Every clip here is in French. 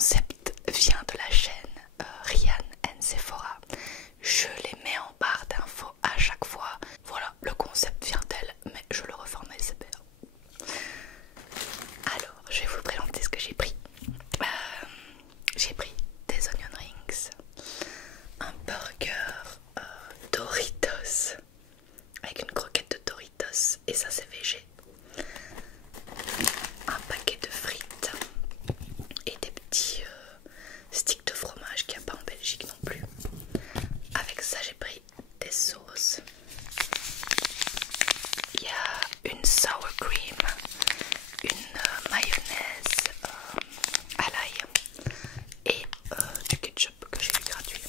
concept vient de la chaîne Ryan and Sephora. Je les mets en barre d'infos à chaque fois. Voilà, le concept vient d'elle, mais je le refais en ASMR. Alors, je vais vous présenter ce que j'ai pris. J'ai pris des onion rings, un burger Doritos avec une croquette de Doritos et ça c'est végé, un paquet de frites et des petits sticks de fromage qu'il n'y a pas en Belgique non plus. Avec ça j'ai pris des sauces. Il y a une sour cream, une mayonnaise à l'ail et du ketchup que j'ai eu gratuit.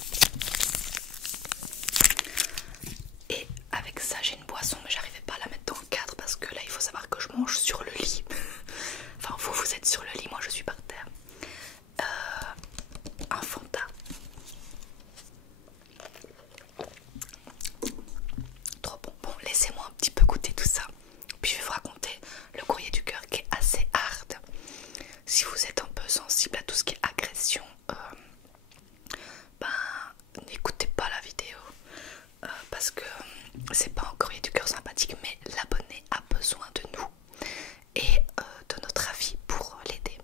Et avec ça j'ai une boisson, mais j'arrivais pas à la mettre dans le cadre parce que là il faut savoir que je mange sur le lit. Enfin vous êtes sur le lit, moi je suis par terre. Un Fanta. Trop bon. Bon, laissez-moi un petit peu goûter tout ça. Puis je vais vous raconter le courrier du cœur qui est assez hard. Si vous êtes un peu sensible à tout ce qui est agression, n'écoutez pas la vidéo. Parce que c'est pas un courrier du cœur sympathique, mais l'abonné a besoin de nous et de notre avis pour l'aider.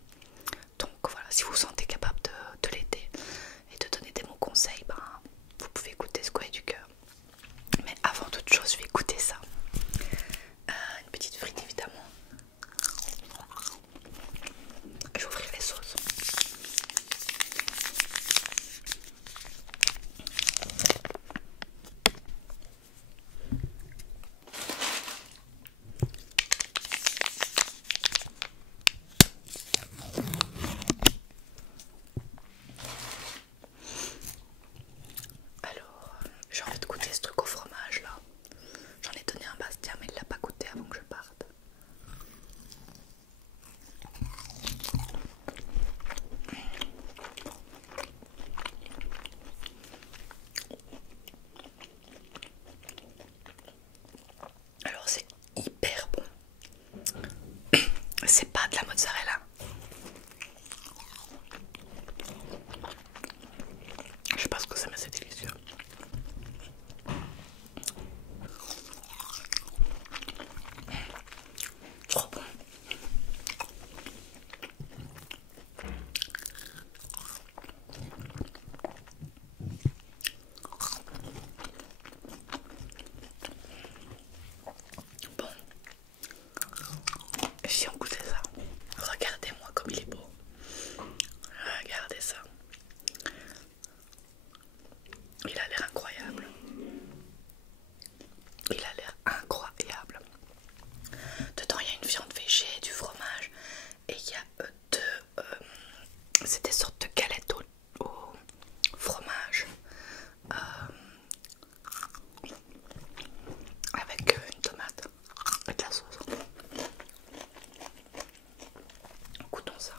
Donc voilà, si vous vous sentez capable de l'aider et de donner des bons conseils, vous pouvez écouter ce courrier du cœur. Mais avant toute chose, je vais goûter ça. Une petite frite évidemment. Je vais ouvrir les sauces. Alors, j'ai envie de goûter ce truc au fromage là. J'en ai donné un Bastien, mais il l'a pas goûté avant que je parte. Alors c'est hyper bon. C'est pas de la mozzarella. Je sais pas ce que c'est, mais c'est délicieux. Trop bon. Bon. Si on goûtait ça. Regardez-moi comme il est beau. Regardez ça. Il a l'air incroyable. Il a l'air incroyable. Dedans il y a une viande végé, du fromage et il y a c'est des sortes de galettes au fromage avec une tomate et de la sauce. Goûtons ça.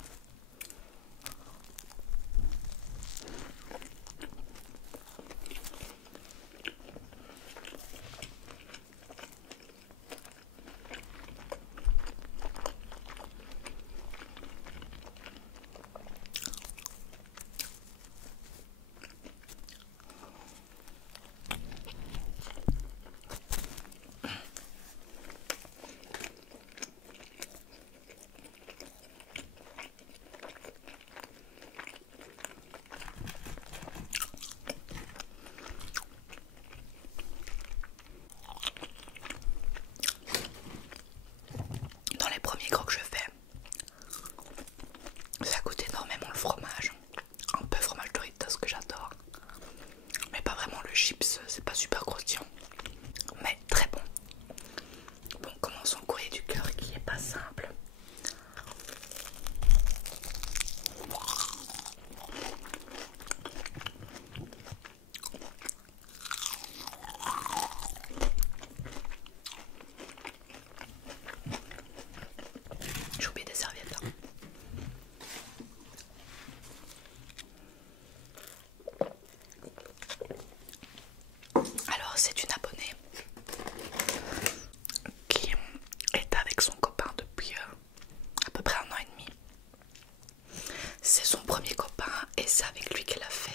premier copain et c'est avec lui qu'elle a fait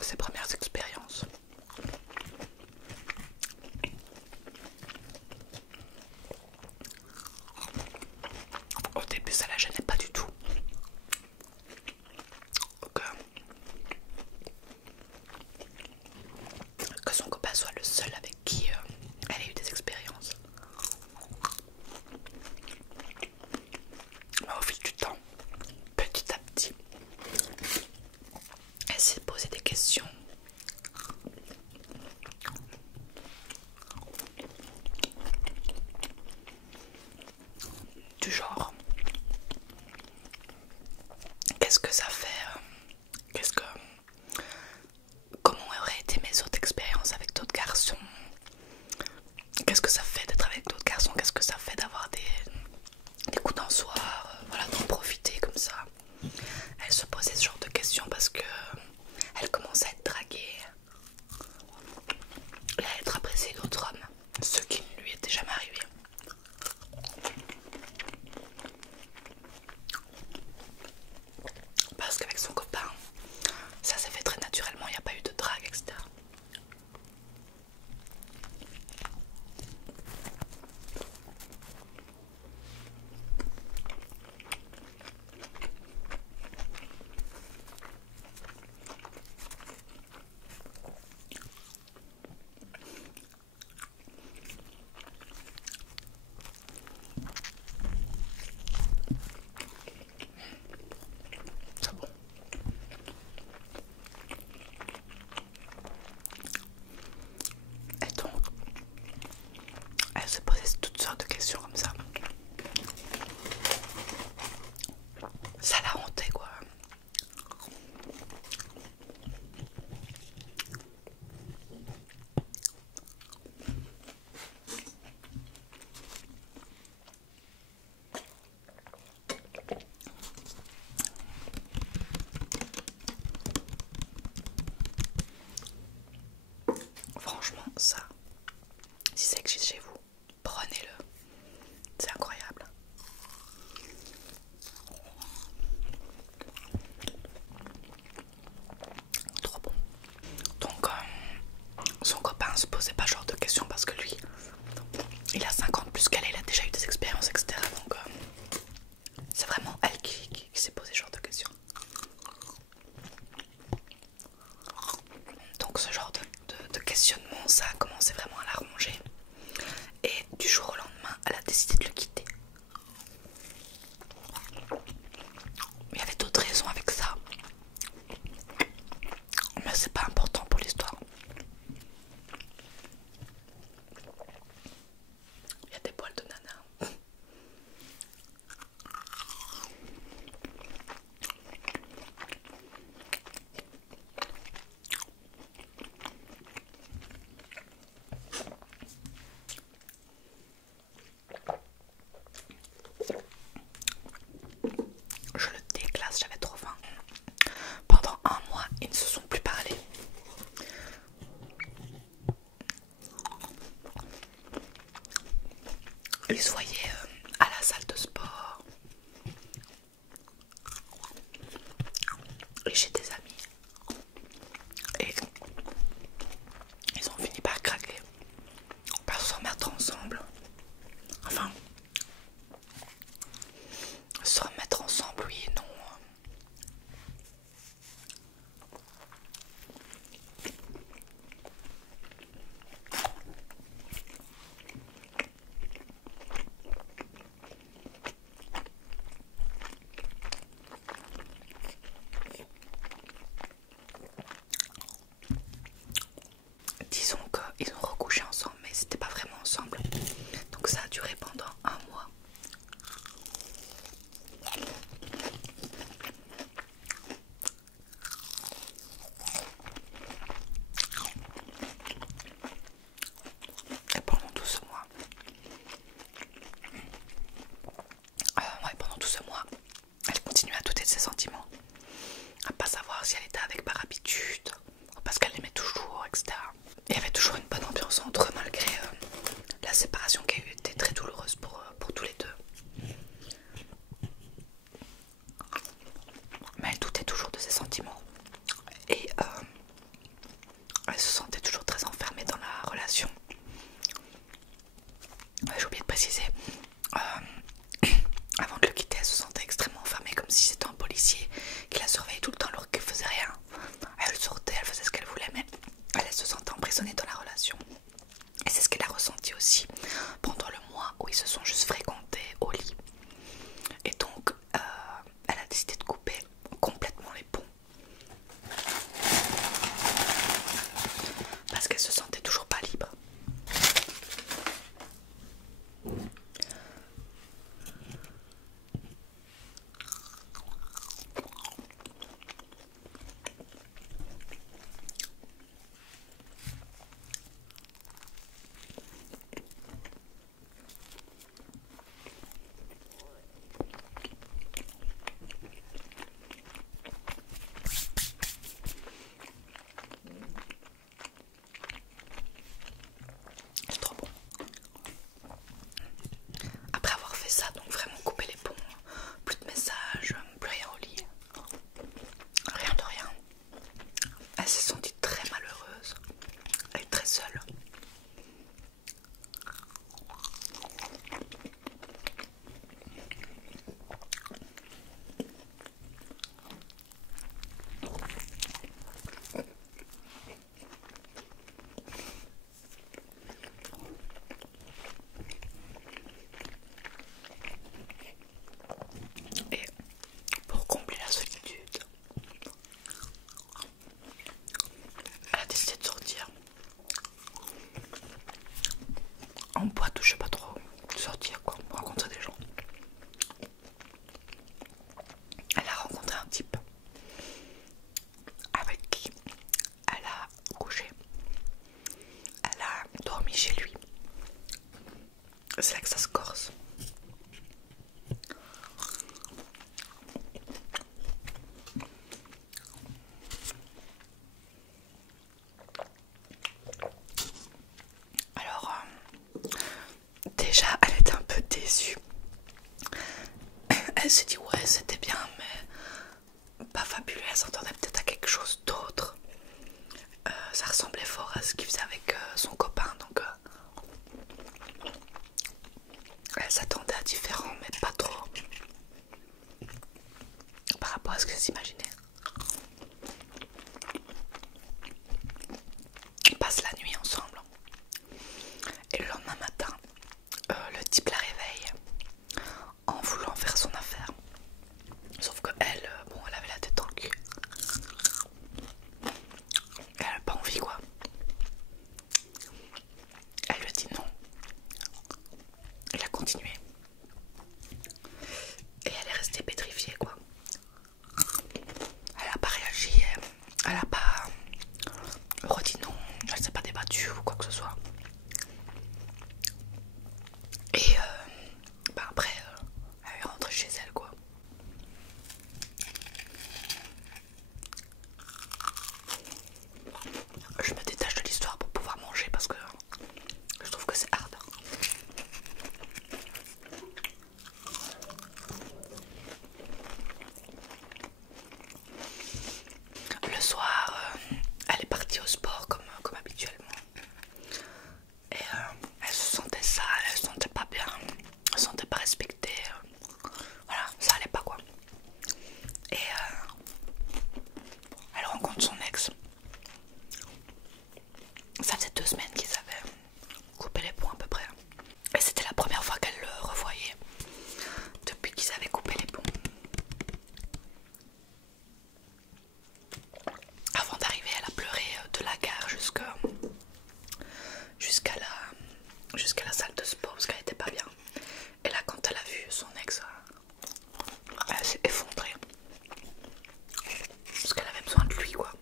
ses premières expériences. Au début ça la gênait pas du tout. Que son copain soit le seul avec qui elle a eu des expériences. Mais au fil du temps, petit à petit, elle s'est posé des questions. Du genre, qu'est-ce que ça fait comment auraient été mes autres expériences avec d'autres garçons? Qu'est-ce que ça fait d'être avec d'autres garçons? Qu'est-ce que ça fait d'avoir des coups d'un soir, voilà, d'en profiter comme ça? Elle se posait ce genre de questions parce que elle commençait à être draguée et à être appréciée d'autres hommes, ce qui ne lui était jamais arrivé. Parce qu'avec son copain, ça s'est fait très naturellement, il n'y a pas eu de drague, etc. C'est bon. Et donc, elle se posait toutes sortes de questions comme ça. Ça la hantait quoi. Franchement, ça, si ça existe chez vous, prenez-le. C'est incroyable. sentiments. Et elle se sentait toujours très enfermée dans la relation. J'ai oublié de préciser, avant de le quitter, elle se sentait extrêmement enfermée, comme si c'était un policier qui la surveillait tout le temps alors qu'elle faisait rien. Elle sortait, elle faisait ce qu'elle voulait, mais elle se sentait emprisonnée dans la relation. Et c'est ce qu'elle a ressenti aussi pendant le mois où ils se sont juste fréquentés au lit. Et donc, elle a décidé de couper complètement les ponts. Parce qu'elle se sentait toujours pas libre. C'est trop bon. Après avoir fait ça, donc vraiment couper les ponts, plus de messages, plus rien au lit, rien de rien. Elle s'est sentie très malheureuse et très seule. Et pour combler la solitude, elle a décidé de sortir en boîte ou je sais pas trop, sortir quoi, rencontrer des gens. Elle a rencontré un type avec qui elle a couché, elle a dormi chez lui. C'est là que ça se corse. Alors, déjà, elle était un peu déçue. Elle s'est dit ouais, c'était bien, mais pas fabuleux. Elle s'entendait peut-être à quelque chose d'autre. Ça ressemblait fort à ce qu'il faisait avec son copain, donc elle s'attendait à différent, mais pas trop par rapport à ce qu'elle s'imaginait. Ils passent la nuit ensemble et le lendemain matin, le type la réveille en voulant faire son affaire. Sauf que elle, bon, elle avait la tête dans le cul. Elle a pas envie quoi. Elle lui dit non. Il a continué. Et elle est restée pétrifiée quoi. Elle a pas réagi, elle a pas redit non, elle s'est pas débattue ou quoi que ce soit. Et après, elle est rentrée chez elle quoi. Je me détache de l'histoire pour pouvoir manger parce que je trouve que c'est hard. Le soir, elle est partie au sport comme habituellement. Et elle se sentait sale, elle se sentait pas bien, elle se sentait pas respectée. Voilà, ça allait pas quoi. Et elle rencontre son ex. Ça faisait 2 semaines qu'ils avaient coupé les ponts à peu près. Et c'était la première fois qu'elle le revoyait depuis qu'ils avaient coupé les ponts. Avant d'arriver, elle a pleuré de la gare jusqu'à la salle de sport parce qu'elle était pas bien. Et là, quand elle a vu son ex, elle s'est effondrée parce qu'elle avait besoin de lui quoi,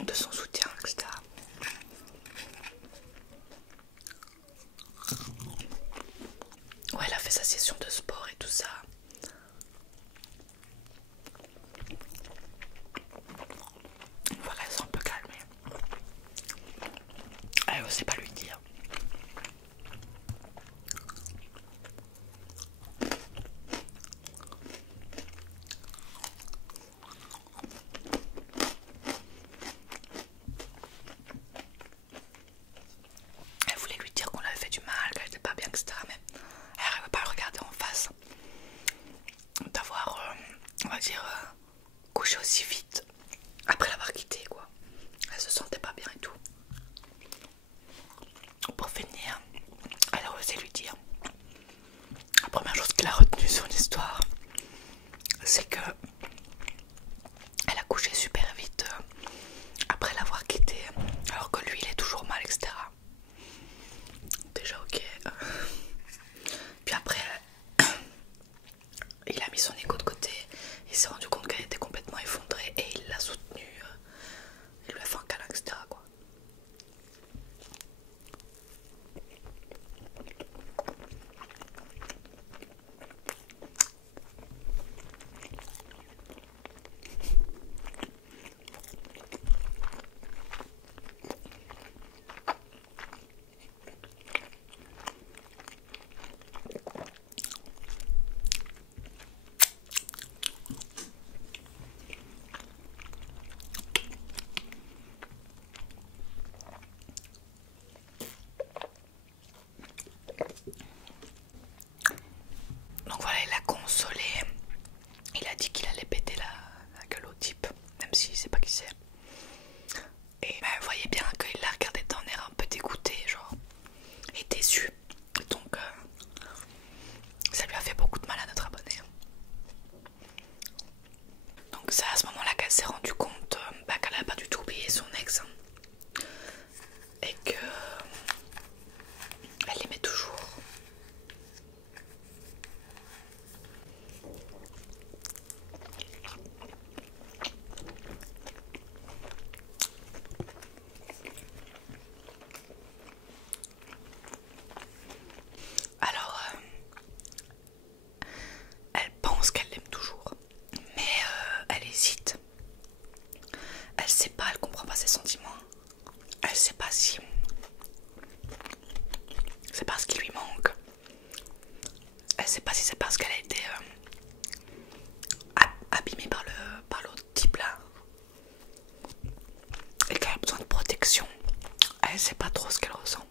de son soutien, etc. Ouais, elle a fait sa session de sport et tout ça. Voilà, elle s'est un peu calmée. Elle osait pas lui dire. première chose qu'elle a retenue sur l'histoire, c'est que elle a couché super vite après l'avoir quitté, alors que lui il est toujours mal, etc. Déjà ok. Puis après, il a mis son ego de côté, il s'est rendu compte qu'elle était complètement effondrée et il l'a soutenue, il lui a fait un câlin, etc. quoi. Donc voilà, il l'a consolé, il a dit qu'il allait péter la gueule au type, même s'il sait pas qui c'est. Et bah, vous voyez bien qu'il l'a regardé d'un air un peu dégoûté, genre, et déçu. Donc ça lui a fait beaucoup de mal à notre abonné. Donc c'est à ce moment-là qu'elle s'est rendue compte qu'elle n'avait pas du tout oublié son ex. Et que elle l'aimait toujours. Alors, elle pense qu'elle l'aime toujours, mais elle hésite. Elle sait pas, elle comprend pas ses sentiments. Elle sait pas si c'est parce qu'il lui manque. Elle sait pas si c'est parce qu'elle a été abîmée par l'autre type là et qu'elle a besoin de protection. Elle sait pas trop ce qu'elle ressent.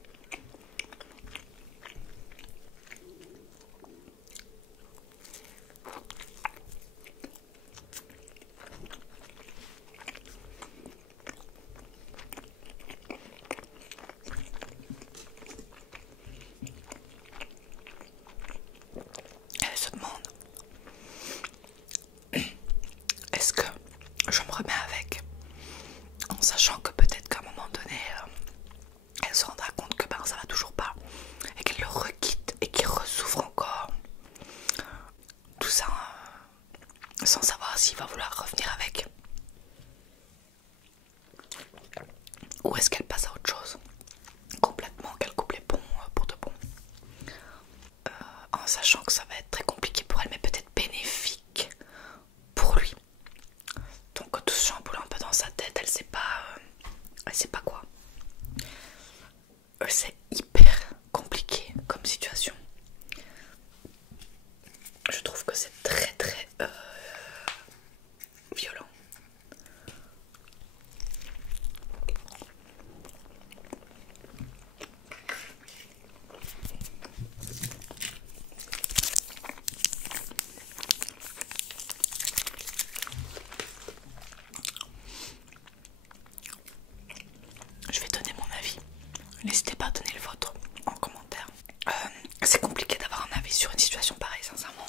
Elle se demande, est-ce que je me remets avec, en sachant que peut-être qu'à un moment donné elle se rendra compte que ça va toujours pas et qu'elle le requitte et qu'il ressouffre encore. Tout ça sans savoir s'il va vouloir revenir avec. Ou est-ce qu'elle passe à autre chose complètement, qu'elle coupe les ponts pour de bon, en sachant que ça va être très compliqué pour elle mais peut-être bénéfique pour lui. Donc tout se chamboule un peu dans sa tête, elle sait pas quoi. C'est hyper compliqué comme situation. Je trouve que c'est très très violent. Je vais donner mon avis. N'hésitez pas à donner le vôtre en commentaire. C'est compliqué d'avoir un avis sur une situation pareille, sincèrement.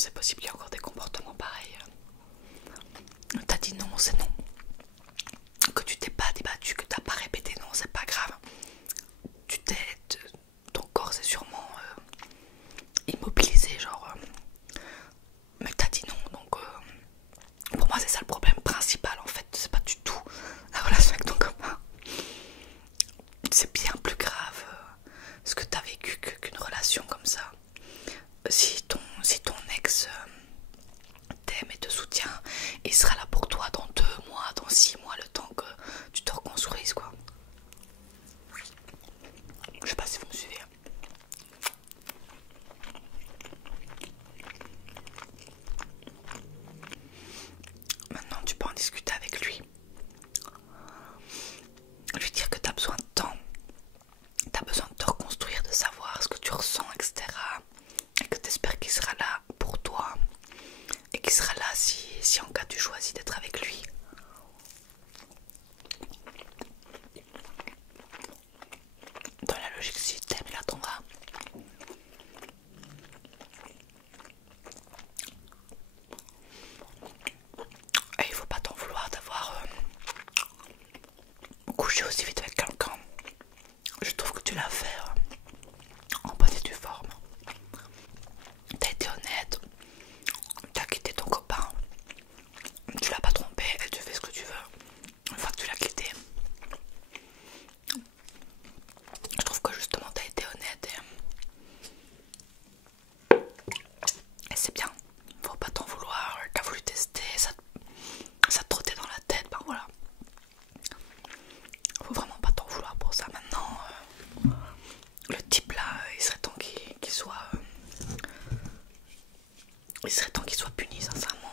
c'est possible qu'il y ait encore des comportements pareils. T'as dit non, c'est non. Que tu t'es pas débattu, que t'as pas répété non, c'est pas grave. Ton corps s'est sûrement immobilisé, genre. Mais t'as dit non, donc pour moi c'est ça le problème principal en fait. C'est pas du tout la relation avec ton copain. C'est bien plus grave ce que t'as vécu qu'une relation comme ça. Si ton ex t'aime et te soutient, il sera là pour toi dans 2 mois, dans 6 mois, le temps que tu te reconstruises quoi. Je sais pas si vous me suivez. Maintenant tu peux en discuter avec lui. Lui dire que t'as besoin de temps. T'as besoin de te reconstruire, de savoir ce que tu ressens, etc. Et que t'espères qu'il sera là pour toi. Et qu'il sera là si en cas tu choisis d'être avec lui. Dans la logique, si t'aimes, il attendra. Et il faut pas t'en vouloir d'avoir couché aussi vite avec quelqu'un. Je trouve que tu l'as fait en bonne et due forme. T'as été honnête. T'as quitté ton copain. Tu l'as pas trompé et tu fais ce que tu veux. Une fois que tu l'as quitté. Je trouve que justement t'as été honnête et c'est bien. Faut pas t'en vouloir. T'as voulu tester, ça te trottait dans la tête, ben voilà. Faut vraiment pas t'en vouloir pour ça. Maintenant, le type là, il serait temps qu'il soit... il serait temps qu'il soit puni, sincèrement.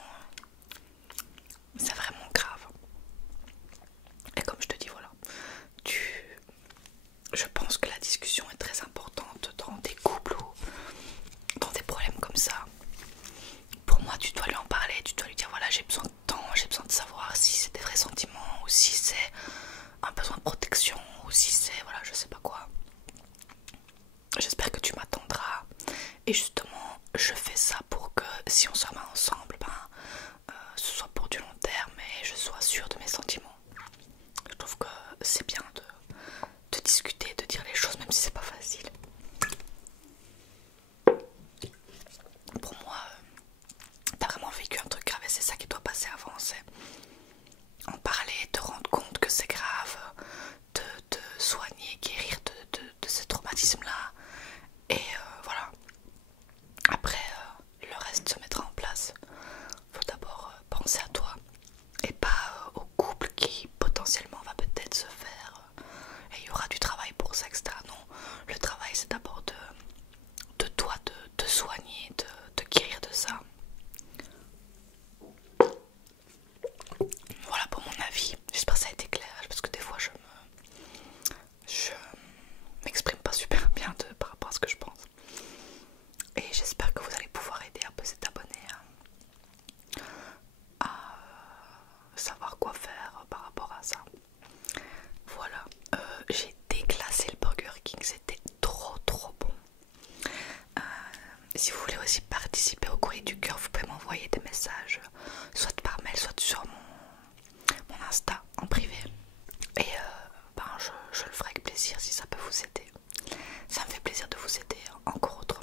C'est vraiment grave. Et comme je te dis, voilà. Je pense que la discussion est très importante dans des couples ou dans des problèmes comme ça. Pour moi, tu dois lui en parler, tu dois lui dire voilà, j'ai besoin de temps, j'ai besoin de savoir si c'est des vrais sentiments ou si c'est un besoin de protection ou si c'est voilà, je sais pas quoi. J'espère que tu m'attendras et justement, je fais ça pour que si on se remet ensemble, ce soit pour du long terme et je sois sûre de mes sentiments. Je trouve que c'est bien de discuter, de dire les choses même si c'est pas facile. Pour moi, t'as vraiment vécu un truc grave et c'est ça qui doit passer avant, c'est en parler, te rendre compte que c'est grave, de te soigner, guérir de ce traumatisme là et voilà. Après le reste se mettra en place. Faut d'abord penser à toi et pas au couple qui potentiellement va peut-être se faire et il y aura du travail pour ça, etc. Non, le travail c'est d'abord de toi, de te soigner, de guérir de ça. Voilà pour mon avis, j'espère que ça a été clair, parce que des fois je m'exprime pas super bien par rapport à ce que je pense. Et j'espère que vous allez pouvoir aider un peu cet abonné à savoir quoi faire par rapport à ça. Voilà, j'ai déclassé le Burger King, c'était trop bon. Si vous voulez aussi participer au courrier du cœur, vous pouvez m'envoyer des messages, soit par mail, soit sur mon Insta en privé. Et je le ferai avec plaisir si ça peut vous aider. Ça me fait plaisir de vous aider encore autrement.